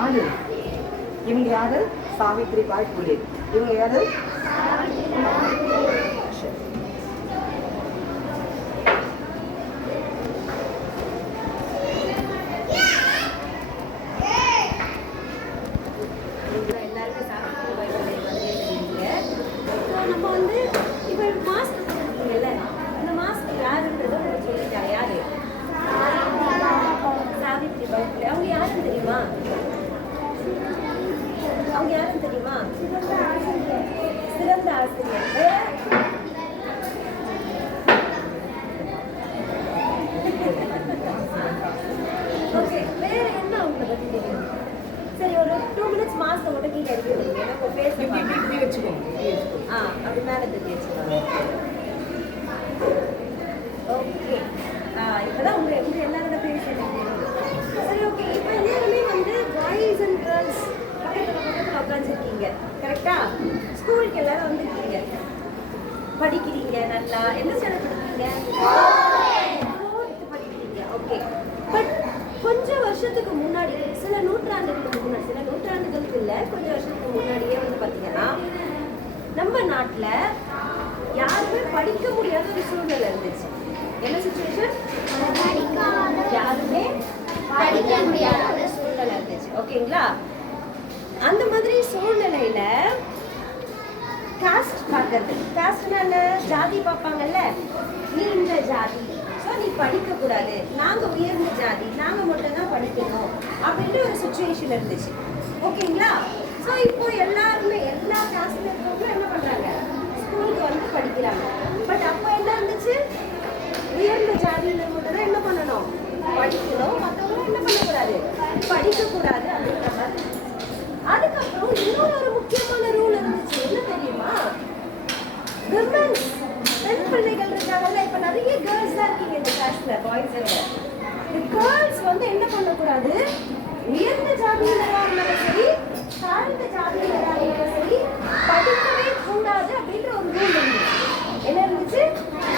யாரு? இவங்க யாரு? சாவித்ரி பாய் புலே. இவங்க யாரு? அவங்க யாருன்னு தெரியுமா? அவங்க யாருன்னு தெரியுமா? சிறந்த ஆசிரியர். ஓகே, வேற என்ன அவங்களை பத்தி தெரியும்? சரி, ஒரு 2 minutes மாஸ்க் மட்டும் கீழே எடுக்கிறீங்க. எனக்கு பேச இப்படி வச்சுக்கோங்க. அப்படி மேலே தூக்கி வச்சுக்கோங்க. ஓகே, இப்போதான் உங்க எல்லாரோட பேர் தெரியும். சரி, ஓகே, இப்போ எல்லாருமே வந்து பாய்ஸ் அண்ட் கேர்ள்ஸ் பக்கத்தில் உட்காந்துருக்கீங்க. கரெக்டா? ஸ்கூலுக்கு எல்லாரும் வந்துருக்கீங்க, படிக்கிறீங்க. நல்லா என்ன ஸ்டாண்டர்ட் படிக்கிறீங்க? 4th படிக்கிறீங்க. ஓகே, பட் கொஞ்சம் வருஷத்துக்கு முன்னாடி, சில நூற்றாண்டுகளுக்கு இல்லை, கொஞ்சம் வருஷத்துக்கு முன்னாடியே வந்து பார்த்தீங்கன்னா நம்ம நாட்டில் யாருமே படிக்க முடியாத ஒரு சூழ்நிலை இருந்துச்சு. என்ன சிச்சுவேஷன்? யாருமே படிக்க முடியாத ஒரு சூழ்நிலை இருந்துச்சு. ஓகேங்களா? அந்த மாதிரி சூழ்நிலையில காஸ்ட் பார்க்கறது. காஸ்ட்னா என்ன? ஜாதி பார்ப்பாங்கல்ல. நீ இந்த ஜாதி, ஸோ நீ படிக்க கூடாது, நாங்க உயர்ந்த ஜாதி, நாங்க மட்டும் தான் படிக்கணும் அப்படின்ற ஒரு சுச்சுவேஷன் இருந்துச்சு. ஓகேங்களா? ஸோ இப்போ எல்லாருமே எல்லா காஸ்ட்ல இருக்கிறவங்களும் என்ன பண்றாங்க? ஸ்கூலுக்கு வந்து படிக்கிறாங்க. பட் அப்போ என்ன இருந்துச்சு? உயர்ந்த ஜாதியினர் மட்டும் தான் என்ன பண்ணணும்? படிக்கணும். மற்றவங்களும் என்ன பண்ணக்கூடாது? படிக்கக்கூடாது அப்படின்ற மாதிரி. அதுக்கப்புறம் இன்னொரு முக்கியமான ரூல் இருந்துச்சு. என்ன தெரியுமா? விமன்ஸ், பெண் பிள்ளைகள் இருக்காங்கல்ல. இப்ப நிறைய கேர்ள்ஸ் தான் இருக்கீங்க இந்த கிளாஸ்ல, பாய்ஸ் விட. இந்த கேர்ள்ஸ் வந்து என்ன பண்ணக்கூடாது? உயர்ந்த ஜாதியினராக இருந்தாலும் சரி, தாழ்ந்த ஜாதியினராக இருந்தாலும் சரி, படிக்கவே கூடாது அப்படின்ற ஒரு ரூல் இருந்துச்சு. என்ன இருந்துச்சு?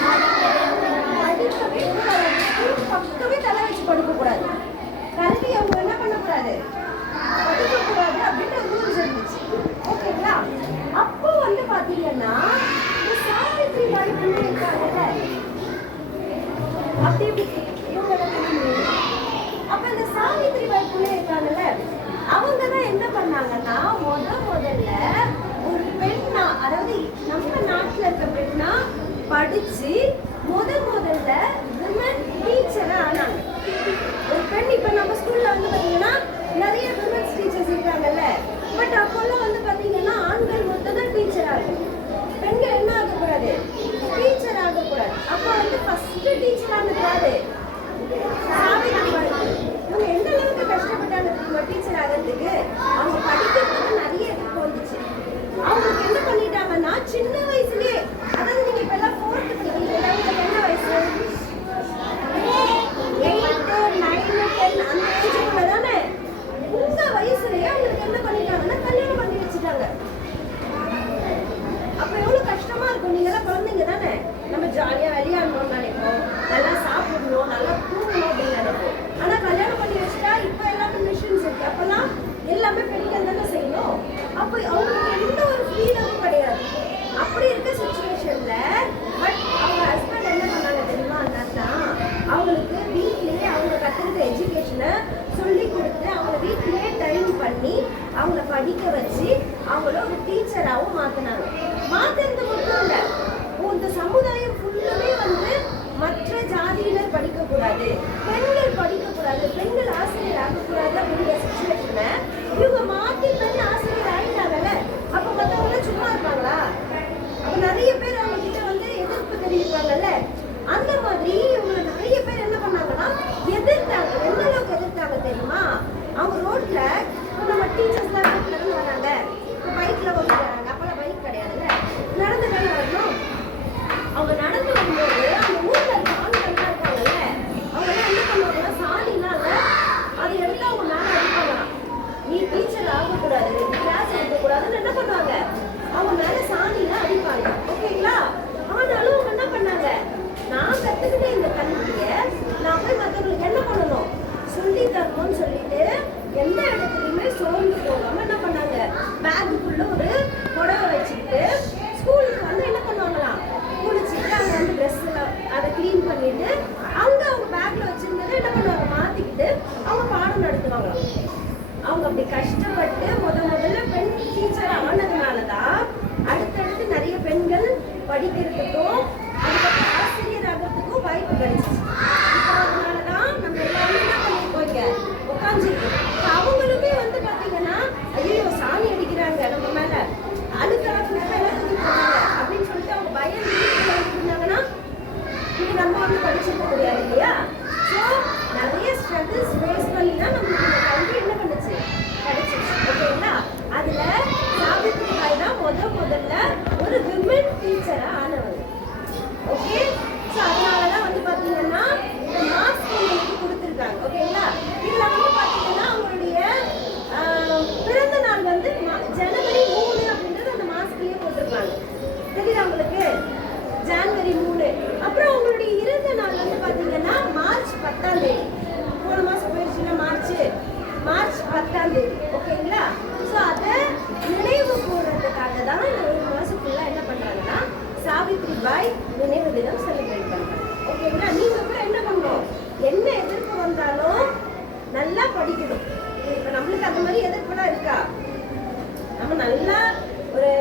படிக்கவே கூடாது. பக்கமே தலை வச்சு படிக்க கூடாது. கல்வி அவங்க என்ன பண்ணக்கூடாது? படிக்கக்கூடாது அப்படின்ற ரூல்ஸ் இருந்துச்சு. ஓகேங்களா? அப்போ வந்து பாத்தீங்கன்னா இந்த சாவித்ரி பாய் புலே இருக்காங்கல்ல, அப்படி அப்ப இந்த சாவித்ரி பாய் புலே இருக்காங்கல்ல, அவங்க தான் என்ன பண்ணாங்கன்னா முதல்ல ஒரு பெண்ணா, அதாவது நம்ம நாட்டுல வந்து படிச்சிருக்க முடியாது இல்லையா? ஸோ நிறைய ஸ்ட்ரகிள்ஸ் ஃபேஸ் பண்ணி தான் நம்மளுக்கு இந்த கல்வி என்ன பண்ணுச்சு, கிடைச்சிச்சு. ஓகேங்களா? அதுல சாவித்ரிபாய் தான் முதல்ல ஒரு விமன் டீச்சரா ஆனவங்க. ஓகே, ஸோ அதனாலதான் வந்து பாத்தீங்கன்னா இந்த மாஸ்க் உங்களுக்கு கொடுத்துருக்காங்க. ஓகேங்களா? இதுல வந்து பாத்தீங்கன்னா அவங்களுடைய பிறந்த நாள் வந்து ஜனவரி 3 அப்படின்றது அந்த மாஸ்க்லயே போட்டிருப்பாங்க. தெரியுதா உங்களுக்கு? ஜனவரி 3. அப்புறம் அவங்களுடைய இறந்த நாள் வந்து பாத்தீங்கன்னா மார்ச் 10ஆம் தேதி. போன மாசம் போயிடுச்சுன்னா மார்ச் 10ஆம் தேதி. ஓகேங்களா? ஸோ அதை நினைவு கூறுறதுக்காக தான் இந்த ஒரு மாசம் ஃபுல்லா என்ன பண்றாங்கன்னா சாவித்ரிபாய் நினைவு தினம் செலிப்ரேட் பண்றாங்க. ஓகேங்களா? நீங்க கூட என்ன பண்ணணும், என்ன எதிர்ப்பு வந்தாலும் நல்லா படிக்கணும். இப்ப நம்மளுக்கு அந்த மாதிரி எதிர்ப்புலாம் இருக்கா? நம்ம நல்லா ஒரு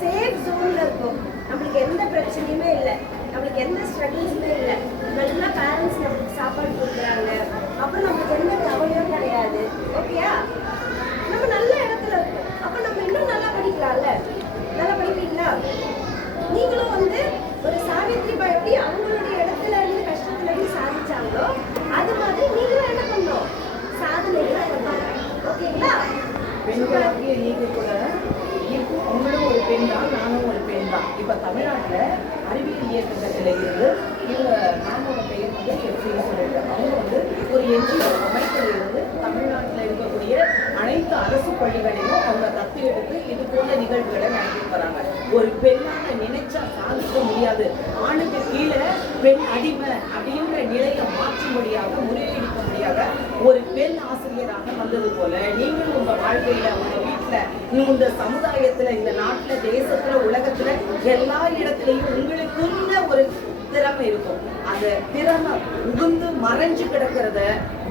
சேஃப் ஜோன்ல இருக்கோம். நம்மளுக்கு எந்த பிரச்சனையுமே இல்லை, நம்மளுக்கு எந்த ஸ்ட்ரகிள்ஸுமே இல்லை. நல்லா பேரண்ட்ஸ் நம்மளுக்கு சாப்பாடு கொடுக்குறாங்க, அப்புறம் நம்மளுக்கு எந்த கவலையும் கிடையாது. ஓகேயா? நம்ம நல்ல இடத்துல இருக்கோம். அப்போ நம்ம இன்னும் நல்லா படிக்கலாம்ல. நல்லா படிப்பீங்களா? நீங்களும் வந்து ஒரு சாவித்ரிபாய் எப்படி அவங்களுடைய இடத்துல இருந்து கஷ்டத்துல இருந்து சாதிச்சாங்களோ அது மாதிரி நீங்களும் என்ன பண்ணணும், சாதனைகளை பண்ணணும். ஓகேங்களா? பெண்களாகிய நீங்க கூட இப்போ அவங்களும் ஒரு பெண் தான், நானும் ஒரு பெண் தான். இப்போ தமிழ்நாட்டில் அறிவியல் இயக்கத்தில் இருந்து இவங்க மேமோட பெயர் வந்து எப்படின்னு சொல்லிட்டு அவங்க வந்து ஒரு என்ஜிஓ அமைப்பில் இருந்து தமிழ்நாட்டில் இருக்கக்கூடிய அனைத்து அரசு பள்ளிகளையும் அவங்க தத்து எடுத்து இது போன்ற நிகழ்வுகளை நடத்திட்டு வராங்க. ஒரு பெண்ணாக நினைச்சா சாதிக்க முடியாது, ஆணுக்கு கீழே பெண் அடிமை அப்படின்ற நிலையை மாற்றும்படியாக முறியடிக்க முடியாத ஒரு பெண் ஆசிரியராக வந்தது போல நீங்களும் உங்க வாழ்க்கையில உங்க வீட்டுல இந்த சமுதாயத்துல இந்த நாட்டுல தேசத்துல உலகத்துல எல்லா இடத்துலயும் உங்களுக்குள்ள ஒரு திறமை இருக்கும். அந்த திறமை உகுந்து மறைஞ்சு கிடக்கிறத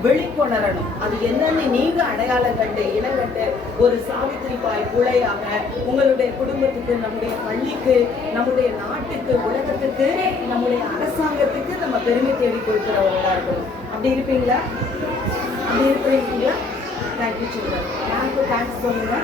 வெளிக்கொணரணும். அது என்னன்னு நீங்க அடையாளம் கண்டு இனங்கண்டு ஒரு சாவித்ரிபாய் பிள்ளையாக உங்களுடைய குடும்பத்துக்கு, நம்முடைய பள்ளிக்கு, நம்முடைய நாட்டுக்கு, உலகத்துக்கு, நம்முடைய அரசாங்கத்துக்கு நம்ம பெருமை தேடி கொடுக்கிறவங்களா இருக்கணும். அப்படி இருப்பீங்களா? அப்படி இருக்கிறீங்களா? Thank you children. தேங்க்ஸ் சொல்லுங்க.